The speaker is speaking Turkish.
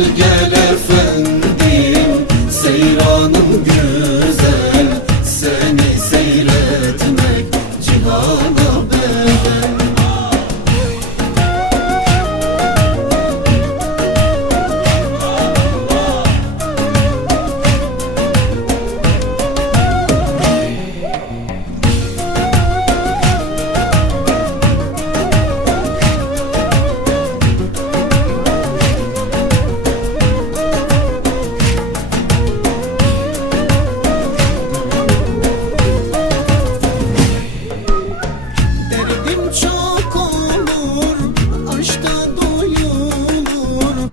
Gel gel efendim, seyranım güzel, seni seyretmek cihana bedel. Çok olur, aşkta doyulur.